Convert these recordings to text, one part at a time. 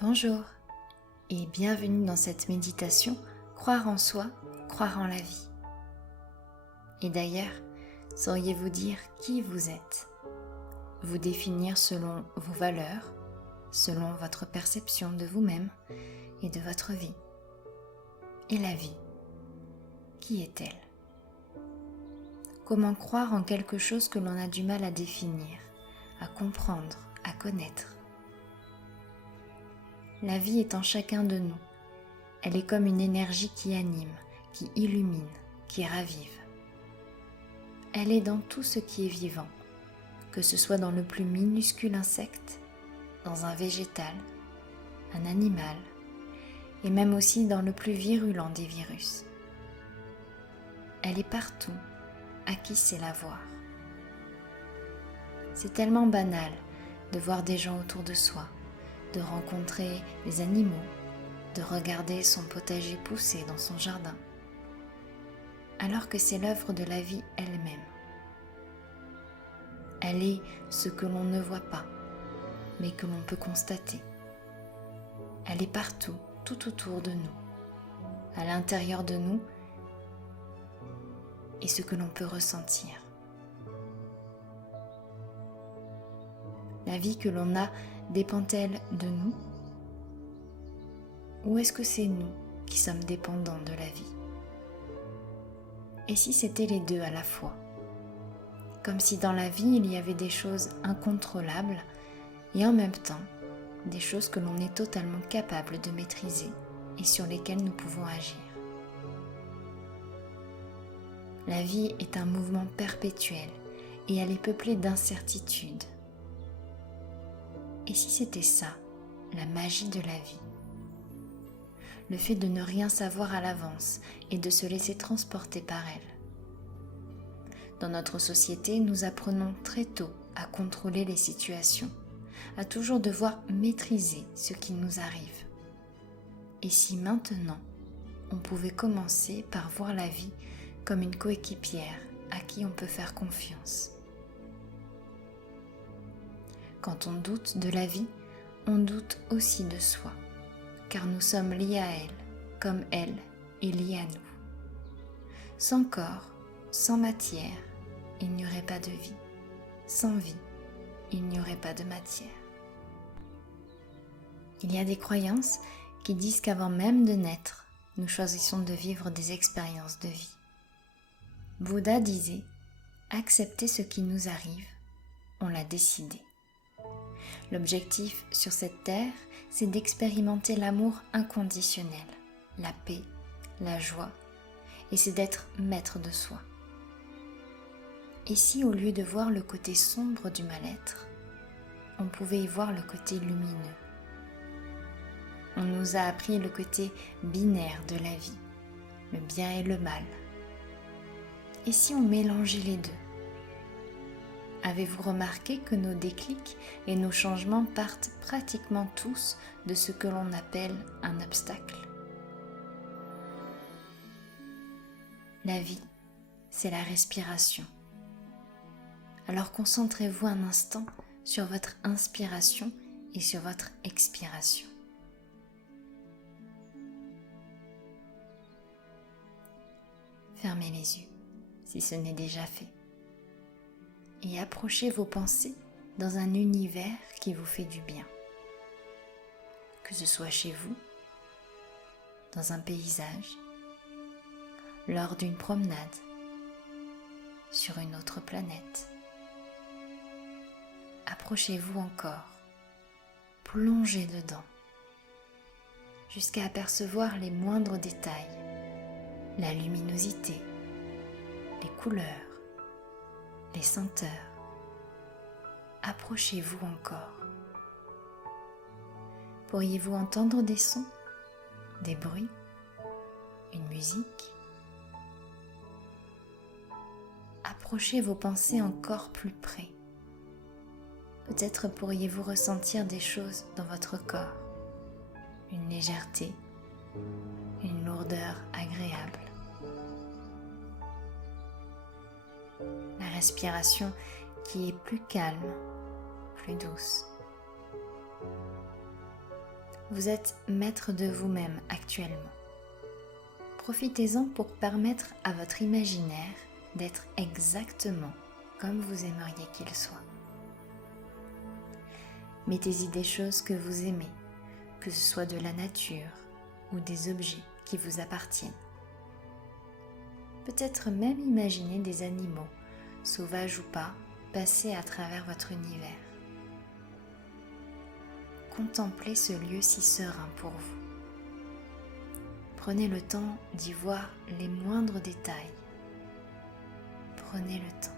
Bonjour et bienvenue dans cette méditation Croire en soi, croire en la vie. Et d'ailleurs, sauriez-vous dire qui vous êtes? Vous définir selon vos valeurs, selon votre perception de vous-même et de votre vie. Et la vie, qui est-elle? Comment croire en quelque chose que l'on a du mal à définir, à comprendre, à connaître? La vie est en chacun de nous. Elle est comme une énergie qui anime, qui illumine, qui ravive. Elle est dans tout ce qui est vivant, que ce soit dans le plus minuscule insecte, dans un végétal, un animal, et même aussi dans le plus virulent des virus. Elle est partout, à qui sait la voir. C'est tellement banal de voir des gens autour de soi, de rencontrer des animaux, de regarder son potager pousser dans son jardin, alors que c'est l'œuvre de la vie elle-même. Elle est ce que l'on ne voit pas, mais que l'on peut constater. Elle est partout, tout autour de nous, à l'intérieur de nous, et ce que l'on peut ressentir. La vie que l'on a dépend-elle de nous? Ou est-ce que c'est nous qui sommes dépendants de la vie? Et si c'était les deux à la fois? Comme si dans la vie il y avait des choses incontrôlables et en même temps des choses que l'on est totalement capable de maîtriser et sur lesquelles nous pouvons agir. La vie est un mouvement perpétuel et elle est peuplée d'incertitudes. Et si c'était ça, la magie de la vie? Le fait de ne rien savoir à l'avance et de se laisser transporter par elle. Dans notre société, nous apprenons très tôt à contrôler les situations, à toujours devoir maîtriser ce qui nous arrive. Et si maintenant, on pouvait commencer par voir la vie comme une coéquipière à qui on peut faire confiance? Quand on doute de la vie, on doute aussi de soi, car nous sommes liés à elle, comme elle est liée à nous. Sans corps, sans matière, il n'y aurait pas de vie. Sans vie, il n'y aurait pas de matière. Il y a des croyances qui disent qu'avant même de naître, nous choisissons de vivre des expériences de vie. Bouddha disait « Accepter ce qui nous arrive, on l'a décidé ». L'objectif sur cette terre, c'est d'expérimenter l'amour inconditionnel, la paix, la joie, et c'est d'être maître de soi. Et si au lieu de voir le côté sombre du mal-être, on pouvait y voir le côté lumineux? On nous a appris le côté binaire de la vie, le bien et le mal. Et si on mélangeait les deux? Avez-vous remarqué que nos déclics et nos changements partent pratiquement tous de ce que l'on appelle un obstacle? La vie, c'est la respiration. Alors concentrez-vous un instant sur votre inspiration et sur votre expiration. Fermez les yeux si ce n'est déjà fait. Et approchez vos pensées dans un univers qui vous fait du bien. Que ce soit chez vous, dans un paysage, lors d'une promenade, sur une autre planète. Approchez-vous encore, plongez dedans, jusqu'à apercevoir les moindres détails, la luminosité, les couleurs, les senteurs. Approchez-vous encore. Pourriez-vous entendre des sons, des bruits, une musique? Approchez vos pensées encore plus près. Peut-être pourriez-vous ressentir des choses dans votre corps, une légèreté, une lourdeur agréable. La respiration qui est plus calme, plus douce. Vous êtes maître de vous-même actuellement. Profitez-en pour permettre à votre imaginaire d'être exactement comme vous aimeriez qu'il soit. Mettez-y des choses que vous aimez, que ce soit de la nature ou des objets qui vous appartiennent. Peut-être même imaginer des animaux, sauvages ou pas, passer à travers votre univers. Contemplez ce lieu si serein pour vous. Prenez le temps d'y voir les moindres détails. Prenez le temps.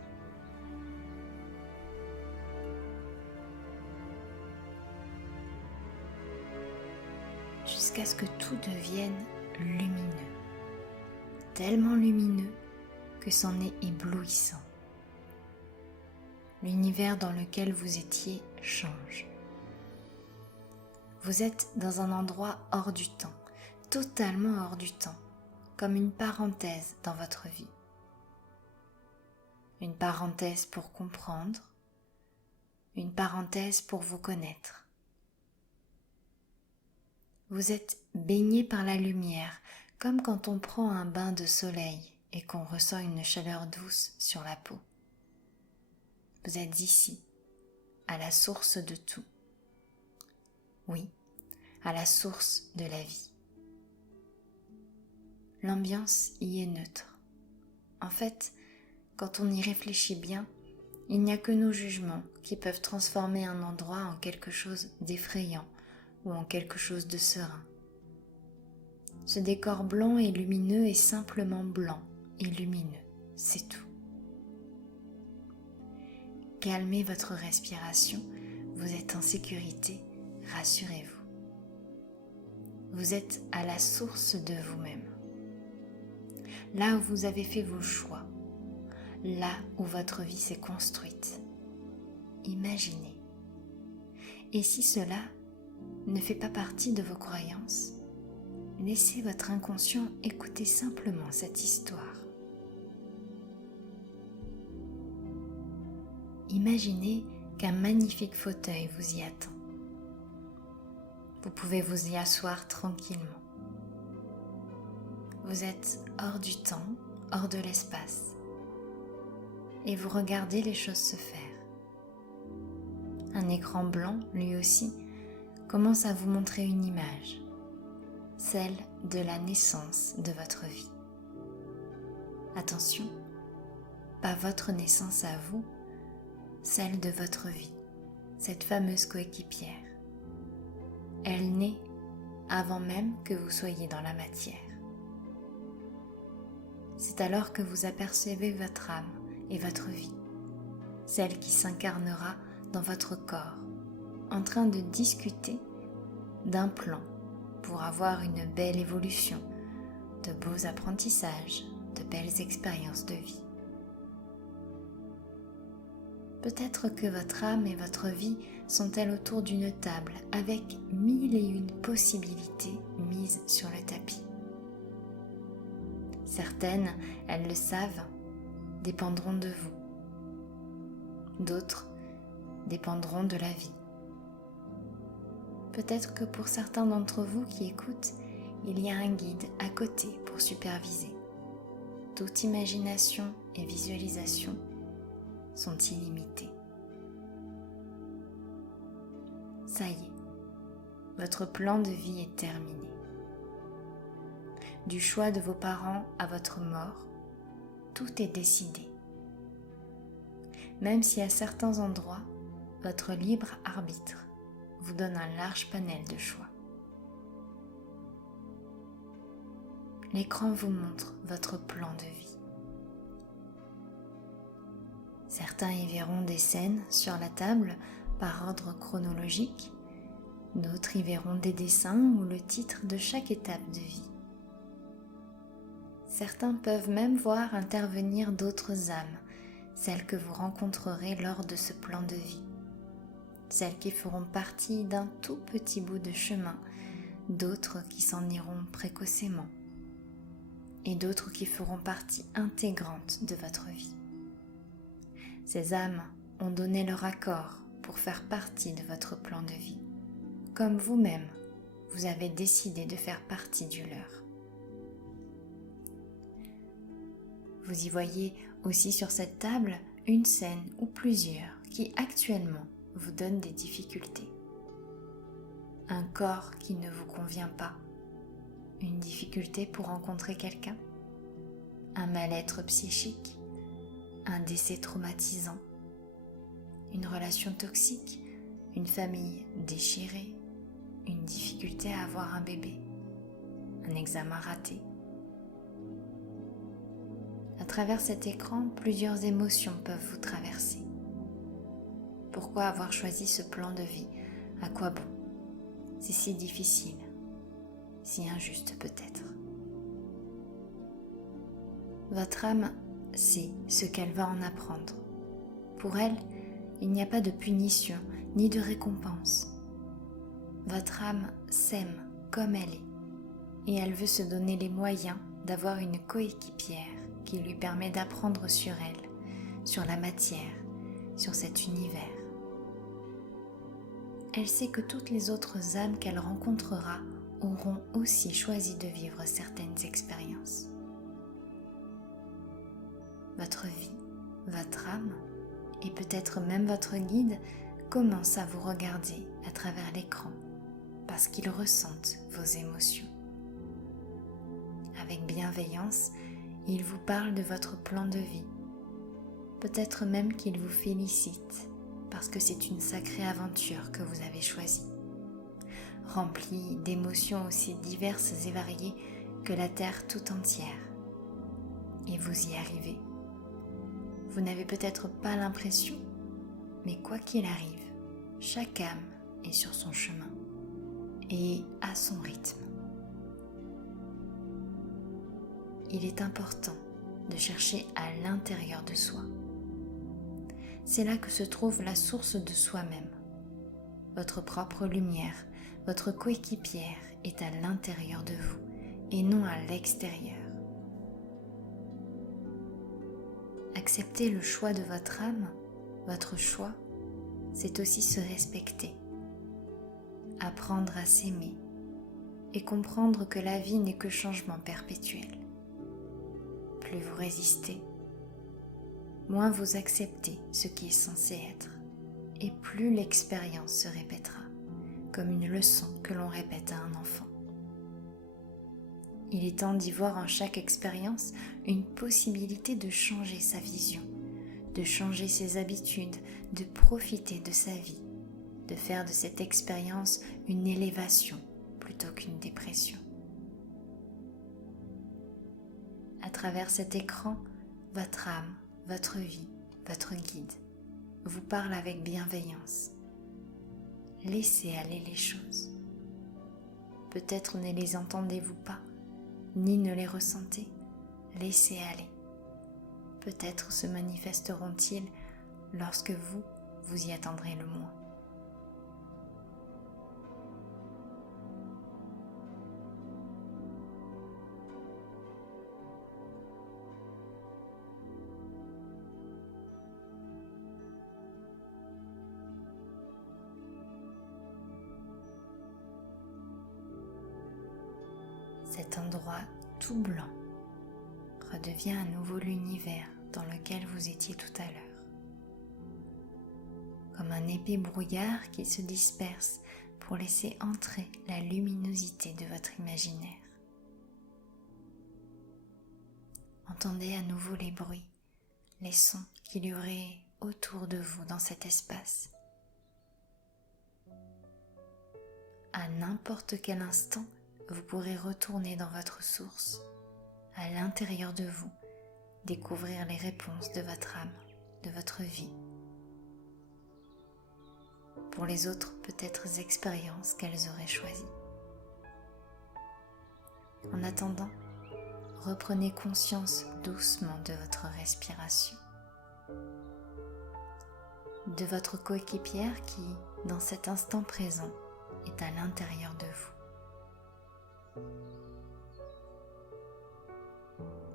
Jusqu'à ce que tout devienne lumineux. Tellement lumineux que c'en est éblouissant. L'univers dans lequel vous étiez change. Vous êtes dans un endroit hors du temps, totalement hors du temps, comme une parenthèse dans votre vie. Une parenthèse pour comprendre, une parenthèse pour vous connaître. Vous êtes baigné par la lumière, comme quand on prend un bain de soleil et qu'on ressent une chaleur douce sur la peau. Vous êtes ici, à la source de tout. Oui, à la source de la vie. L'ambiance y est neutre. En fait, quand on y réfléchit bien, il n'y a que nos jugements qui peuvent transformer un endroit en quelque chose d'effrayant ou en quelque chose de serein. Ce décor blanc et lumineux est simplement blanc et lumineux, c'est tout. Calmez votre respiration, vous êtes en sécurité, rassurez-vous. Vous êtes à la source de vous-même. Là où vous avez fait vos choix, là où votre vie s'est construite. Imaginez. Et si cela ne fait pas partie de vos croyances, laissez votre inconscient écouter simplement cette histoire. Imaginez qu'un magnifique fauteuil vous y attend. Vous pouvez vous y asseoir tranquillement. Vous êtes hors du temps, hors de l'espace, et vous regardez les choses se faire. Un écran blanc, lui aussi, commence à vous montrer une image, celle de la naissance de votre vie. Attention, pas votre naissance à vous, celle de votre vie, cette fameuse coéquipière. Elle naît avant même que vous soyez dans la matière. C'est alors que vous apercevez votre âme et votre vie, celle qui s'incarnera dans votre corps, en train de discuter d'un plan pour avoir une belle évolution, de beaux apprentissages, de belles expériences de vie. Peut-être que votre âme et votre vie sont-elles autour d'une table avec 1001 possibilités mises sur le tapis. Certaines, elles le savent, dépendront de vous. D'autres dépendront de la vie. Peut-être que pour certains d'entre vous qui écoutent, il y a un guide à côté pour superviser. Toute imagination et visualisation sont illimitées. Ça y est, votre plan de vie est terminé. Du choix de vos parents à votre mort, tout est décidé. Même si à certains endroits, votre libre arbitre vous donne un large panel de choix. L'écran vous montre votre plan de vie. Certains y verront des scènes sur la table par ordre chronologique, d'autres y verront des dessins ou le titre de chaque étape de vie. Certains peuvent même voir intervenir d'autres âmes, celles que vous rencontrerez lors de ce plan de vie. celles qui feront partie d'un tout petit bout de chemin, d'autres qui s'en iront précocement, et d'autres qui feront partie intégrante de votre vie. Ces âmes ont donné leur accord pour faire partie de votre plan de vie, comme vous-même, vous avez décidé de faire partie du leur. Vous y voyez aussi sur cette table une scène ou plusieurs qui actuellement vous donnent des difficultés. Un corps qui ne vous convient pas, une difficulté pour rencontrer quelqu'un, un mal-être psychique, un décès traumatisant, une relation toxique, une famille déchirée, une difficulté à avoir un bébé, un examen raté. À travers cet écran, plusieurs émotions peuvent vous traverser. Pourquoi avoir choisi ce plan de vie? À quoi bon? C'est si difficile, si injuste peut-être. Votre âme sait ce qu'elle va en apprendre. Pour elle, il n'y a pas de punition ni de récompense. Votre âme s'aime comme elle est et elle veut se donner les moyens d'avoir une coéquipière qui lui permet d'apprendre sur elle, sur la matière, sur cet univers. Elle sait que toutes les autres âmes qu'elle rencontrera auront aussi choisi de vivre certaines expériences. Votre vie, votre âme et peut-être même votre guide commencent à vous regarder à travers l'écran parce qu'ils ressentent vos émotions. Avec bienveillance, ils vous parlent de votre plan de vie. Peut-être même qu'ils vous félicitent parce que c'est une sacrée aventure que vous avez choisie, remplie d'émotions aussi diverses et variées que la Terre tout entière. Et vous y arrivez. Vous n'avez peut-être pas l'impression, mais quoi qu'il arrive, chaque âme est sur son chemin et à son rythme. Il est important de chercher à l'intérieur de soi. C'est là que se trouve la source de soi-même. Votre propre lumière, votre coéquipière est à l'intérieur de vous et non à l'extérieur. Accepter le choix de votre âme, votre choix, c'est aussi se respecter, apprendre à s'aimer et comprendre que la vie n'est que changement perpétuel. Plus vous résistez, moins vous acceptez ce qui est censé être, et plus l'expérience se répétera, comme une leçon que l'on répète à un enfant. Il est temps d'y voir en chaque expérience une possibilité de changer sa vision, de changer ses habitudes, de profiter de sa vie, de faire de cette expérience une élévation plutôt qu'une dépression. À travers cet écran, votre âme, votre vie, votre guide vous parle avec bienveillance. Laissez aller les choses. Peut-être ne les entendez-vous pas, ni ne les ressentez. Laissez aller. Peut-être se manifesteront-ils lorsque vous y attendrez le moins. Cet endroit tout blanc redevient à nouveau l'univers dans lequel vous étiez tout à l'heure. Comme un épais brouillard qui se disperse pour laisser entrer la luminosité de votre imaginaire. Entendez à nouveau les bruits, les sons qu'il y aurait autour de vous dans cet espace. À n'importe quel instant, vous pourrez retourner dans votre source, à l'intérieur de vous, découvrir les réponses de votre âme, de votre vie. Pour les autres, peut-être expériences qu'elles auraient choisies. En attendant, reprenez conscience doucement de votre respiration, de votre coéquipière qui, dans cet instant présent est à l'intérieur de vous.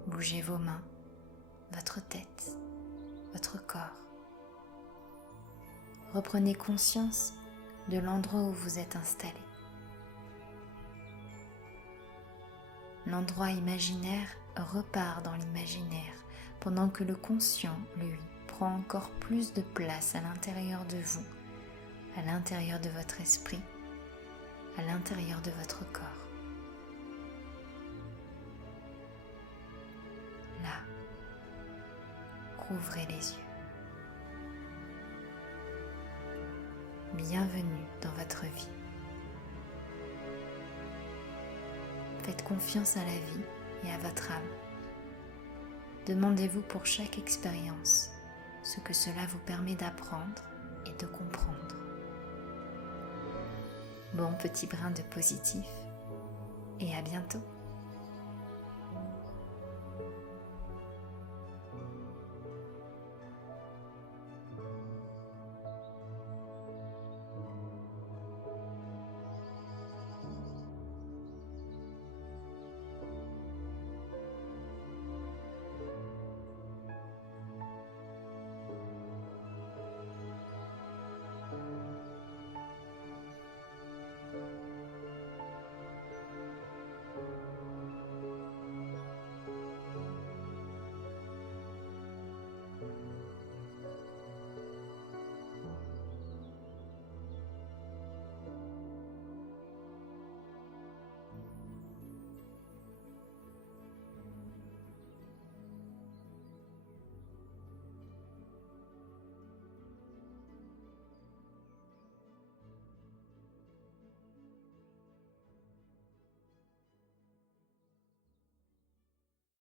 Bougez vos mains, votre tête, votre corps. Reprenez conscience de l'endroit où vous êtes installé. L'endroit imaginaire repart dans l'imaginaire pendant que le conscient, lui, prend encore plus de place à l'intérieur de vous, à l'intérieur de votre esprit, à l'intérieur de votre corps. Là, rouvrez les yeux. Bienvenue dans votre vie. Faites confiance à la vie et à votre âme. Demandez-vous pour chaque expérience ce que cela vous permet d'apprendre et de comprendre. Bon petit brin de positif et à bientôt.